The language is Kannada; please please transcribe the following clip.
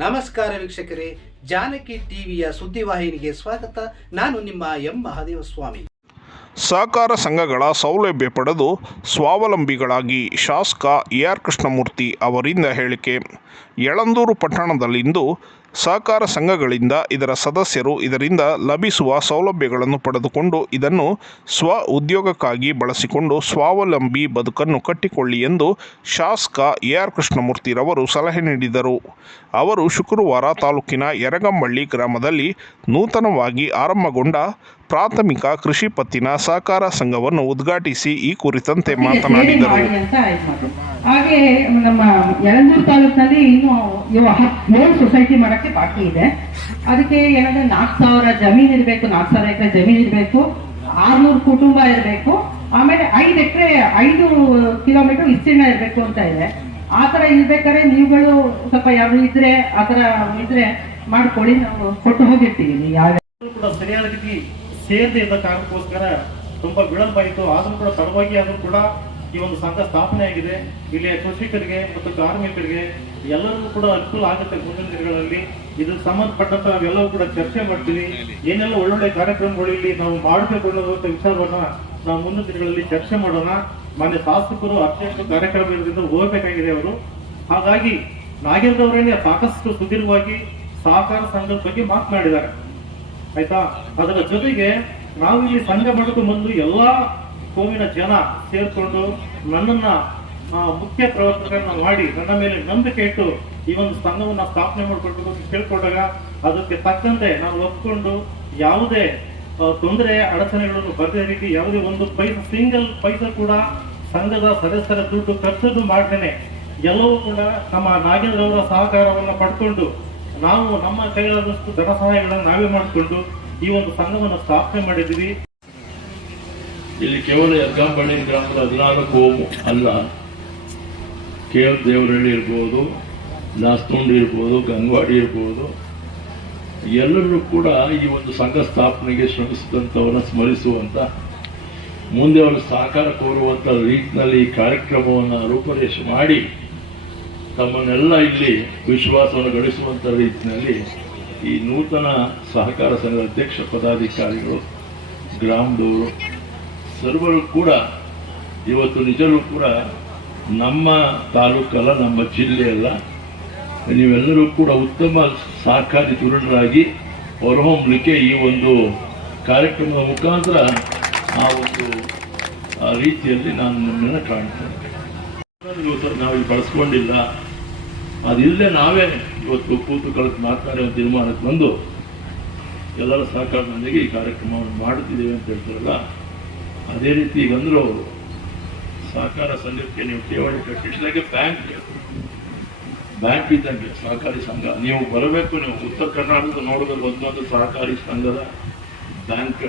ನಮಸ್ಕಾರ ವೀಕ್ಷಕರೇ, ಜಾನಕಿ ಟಿವಿಯ ಸುದ್ದಿವಾಹಿನಿಗೆ ಸ್ವಾಗತ. ನಾನು ನಿಮ್ಮ ಎಂ ಮಹಾದೇವ ಸ್ವಾಮಿ ಸಹಕಾರ ಸಂಘಗಳ ಸೌಲಭ್ಯ ಪಡೆದು ಸ್ವಾವಲಂಬಿಗಳಾಗಿ ಶಾಸಕ ಎ ಆರ್ ಕೃಷ್ಣಮೂರ್ತಿ ಅವರಿಂದ ಹೇಳಿಕೆ. ಯಳಂದೂರು ಪಟ್ಟಣದಲ್ಲಿಂದು ಸಹಕಾರ ಸಂಘಗಳಿಂದ ಇದರ ಸದಸ್ಯರು ಇದರಿಂದ ಲಭಿಸುವ ಸೌಲಭ್ಯಗಳನ್ನು ಪಡೆದುಕೊಂಡು ಇದನ್ನು ಸ್ವ ಉದ್ಯೋಗಕ್ಕಾಗಿ ಬಳಸಿಕೊಂಡು ಸ್ವಾವಲಂಬಿ ಬದುಕನ್ನು ಕಟ್ಟಿಕೊಳ್ಳಿ ಎಂದು ಶಾಸಕ ಎ ಆರ್ ಕೃಷ್ಣಮೂರ್ತಿರವರು ಸಲಹೆ ನೀಡಿದರು. ಅವರು ಶುಕ್ರವಾರ ತಾಲೂಕಿನ ಯರಗಂಬಳ್ಳಿ ಗ್ರಾಮದಲ್ಲಿ ನೂತನವಾಗಿ ಆರಂಭಗೊಂಡ ಪ್ರಾಥಮಿಕ ಕೃಷಿ ಪತ್ತಿನ ಸಹಕಾರ ಸಂಘವನ್ನು ಉದ್ಘಾಟಿಸಿ ಈ ಕುರಿತಂತೆ ಮಾತನಾಡಿದರು. ಏಳು ಸೊಸೈಟಿ ಮಾಡಕ್ಕೆ ಬಾಕಿ ಇದೆ. ಅದಕ್ಕೆ ಏನಂದ್ರೆ ನಾಲ್ಕು ಸಾವಿರ ಜಮೀನ್ ಇರಬೇಕು ನಾಲ್ಕು ಸಾವಿರ ಎಕರೆ ಜಮೀನ್ ಇರಬೇಕು, ಆರ್ನೂರು ಕುಟುಂಬ ಇರಬೇಕು, ಆಮೇಲೆ ಐದು ಎಕರೆ, ಐದು ಕಿಲೋಮೀಟರ್ ವಿಸ್ತೀರ್ಣ ಇರಬೇಕು ಅಂತ ಇದೆ. ಆ ತರ ಇರ್ಬೇಕಾದ್ರೆ ನೀವುಗಳು ಸ್ವಲ್ಪ ಯಾರು ಇದ್ರೆ, ಆ ತರ ಇದ್ರೆ ಮಾಡ್ಕೊಳ್ಳಿ, ನಾವು ಕೊಟ್ಟು ಹೋಗಿರ್ತೀವಿ. ಯಾವ ಕೂಡ ಸರಿಯಾದ ರೀತಿ ಸೇರದೆ ಇದ್ದ ಕಾರಣಕ್ಕೋಸ್ಕರ ತುಂಬಾ ವಿಳಂಬ ಆಯಿತು ಆದ್ರೂ ಕೂಡ ತಡವಾಗಿ ಆದ್ರೂ ಕೂಡ ಈ ಒಂದು ಸಂಘ ಸ್ಥಾಪನೆ ಆಗಿದೆ. ಇಲ್ಲಿ ಕೃಷಿಕರಿಗೆ ಮತ್ತು ಕಾರ್ಮಿಕರಿಗೆ ಎಲ್ಲರಿಗೂ ಕೂಡ ಅನುಕೂಲ ಆಗುತ್ತೆ ಮುಂದಿನ ದಿನಗಳಲ್ಲಿ. ಇದು ಸಂಬಂಧಪಟ್ಟಂತ ನಾವೆಲ್ಲವೂ ಕೂಡ ಚರ್ಚೆ ಮಾಡ್ತೀವಿ. ಏನೆಲ್ಲ ಒಳ್ಳೊಳ್ಳೆ ಕಾರ್ಯಕ್ರಮಗಳು ಇಲ್ಲಿ ನಾವು ಮಾಡಬೇಕು ಅನ್ನೋದಂತ ವಿಚಾರವನ್ನ ನಾವು ಮುಂದಿನ ದಿನಗಳಲ್ಲಿ ಚರ್ಚೆ ಮಾಡೋಣ. ಮಾನ್ಯ ಶಾಸಕರು ಅತ್ಯಂತ ಕಾರ್ಯಕ್ರಮ ಇರೋದ್ರಿಂದ ಹೋಗಬೇಕಾಗಿದೆ ಅವರು. ಹಾಗಾಗಿ ನಾಗೇಂದ್ರ ಅವರೇನೆ ಸಾಕಷ್ಟು ಸುದೀರ್ಘವಾಗಿ ಸಹಕಾರ ಸಂಘದ ಬಗ್ಗೆ ಮಾತನಾಡಿದ್ದಾರೆ. ಆಯ್ತಾ? ಅದರ ಜೊತೆಗೆ ನಾವು ಇಲ್ಲಿ ಸಂಘ ಮಠಕ್ಕೆ ಬಂದು ಎಲ್ಲಾ ಕೋಮಿನ ಜನ ಸೇರಿಕೊಂಡು ನನ್ನನ್ನ ಮುಖ್ಯ ಪ್ರವರ್ತಕರನ್ನ ಮಾಡಿ ನನ್ನ ಮೇಲೆ ನಂಬಿಕೆ ಇಟ್ಟು ಈ ಒಂದು ಸಂಘವನ್ನು ಸ್ಥಾಪನೆ ಮಾಡಿಕೊಳ್ಬೇಕು ಅಂತ ಕೇಳ್ಕೊಂಡಾಗ ಅದಕ್ಕೆ ತಕ್ಕಂತೆ ನಾನು ಒಪ್ಕೊಂಡು ಯಾವುದೇ ತೊಂದರೆ, ಅಡಚಣೆಗಳನ್ನು ಬರದೇ ರೀತಿ ಯಾವುದೇ ಒಂದು ಪೈಸ, ಸಿಂಗಲ್ ಪೈಸ ಕೂಡ ಸಂಘದ ಸದಸ್ಯರ ದುಡ್ಡು ಖರ್ಚದ್ದು ಮಾಡ್ತೇನೆ. ಎಲ್ಲವೂ ಕೂಡ ನಮ್ಮ ನಾಗೇಂದ್ರ ಅವರ ಸಹಕಾರವನ್ನು ಪಡ್ಕೊಂಡು ನಾವು ನಮ್ಮ ಕೈಲಾದಷ್ಟು ಧನ ಸಹಾಯಗಳನ್ನು ನಾವೇ ಮಾಡಿಕೊಂಡು ಈ ಒಂದು ಸಂಘವನ್ನು ಸ್ಥಾಪನೆ ಮಾಡಿದ್ದೀವಿ. ಇಲ್ಲಿ ಕೇವಲ ಯರ್ಗಾಂಬಳ್ಳಿ ಗ್ರಾಮದ ಹದಿನಾಲ್ಕು ಓಮ್ ಅಲ್ಲ. ಕೆ ಎಲ್ ದೇವರಹಳ್ಳಿ ಇರ್ಬೋದು ದಾಸ್ತುಂಡಿ ಇರ್ಬೋದು, ಗಂಗವಾಡಿ ಇರ್ಬೋದು. ಎಲ್ಲರೂ ಕೂಡ ಈ ಒಂದು ಸಂಘ ಸ್ಥಾಪನೆಗೆ ಶ್ರಮಿಸಿದಂಥವನ್ನ ಸ್ಮರಿಸುವಂತ, ಮುಂದೆ ಅವರು ಸಹಕಾರ ಕೋರುವಂಥ ರೀತಿಯಲ್ಲಿ ಈ ಕಾರ್ಯಕ್ರಮವನ್ನು ರೂಪರೇಷೆ ಮಾಡಿ, ತಮ್ಮನ್ನೆಲ್ಲ ಇಲ್ಲಿ ವಿಶ್ವಾಸವನ್ನು ಗಳಿಸುವಂಥ ರೀತಿಯಲ್ಲಿ ಈ ನೂತನ ಸಹಕಾರ ಸಂಘದ ಅಧ್ಯಕ್ಷ ಪದಾಧಿಕಾರಿಗಳು, ಗ್ರಾಮದವರು ಸರ್ವರು ಕೂಡ, ಇವತ್ತು ನಿಜರೂ ಕೂಡ ನಮ್ಮ ತಾಲೂಕಲ್ಲ ನಮ್ಮ ಜಿಲ್ಲೆಯಲ್ಲ ನೀವೆಲ್ಲರೂ ಕೂಡ ಉತ್ತಮ ಸಹಕಾರಿ ತುರುಡರಾಗಿ ಹೊರಹೊಮ್ಮಲಿಕ್ಕೆ ಈ ಒಂದು ಕಾರ್ಯಕ್ರಮದ ಮುಖಾಂತರ ಆ ಒಂದು ರೀತಿಯಲ್ಲಿ ನಾನು ನಿಮ್ಮನ್ನು ಕಾಣ್ತೇನೆ. ನಾವು ಬಳಸ್ಕೊಂಡಿಲ್ಲ. ಅದಿಲ್ಲದೆ ನಾವೇ ಇವತ್ತು ಕೂತು ಕಳೆದು ಮಾತನಾಡುವ ತೀರ್ಮಾನಕ್ಕೆ ಬಂದು ಎಲ್ಲರ ಸಹಕಾರದೊಂದಿಗೆ ಈ ಕಾರ್ಯಕ್ರಮವನ್ನು ಮಾಡುತ್ತಿದ್ದೇವೆ ಅಂತ ಹೇಳ್ತಾರಲ್ಲ ಅದೇ ರೀತಿ ಬಂದರು ಅವರು. ಸಹಕಾರ ಸಂಘಕ್ಕೆ ನೀವು ಠೇವಣಿ ಕಟ್ಟಿಸಿದಾಗೆ ಬ್ಯಾಂಕ್ ಬ್ಯಾಂಕ್ ಇದ್ದಂಗೆ ಸಹಕಾರಿ ಸಂಘ. ನೀವು ಬರಬೇಕು, ನೀವು ಉತ್ತರ ಕರ್ನಾಟಕದ ನೋಡಿದ್ರೆ ಒಂದೊಂದು ಸಹಕಾರಿ ಸಂಘದ ಬ್ಯಾಂಕ್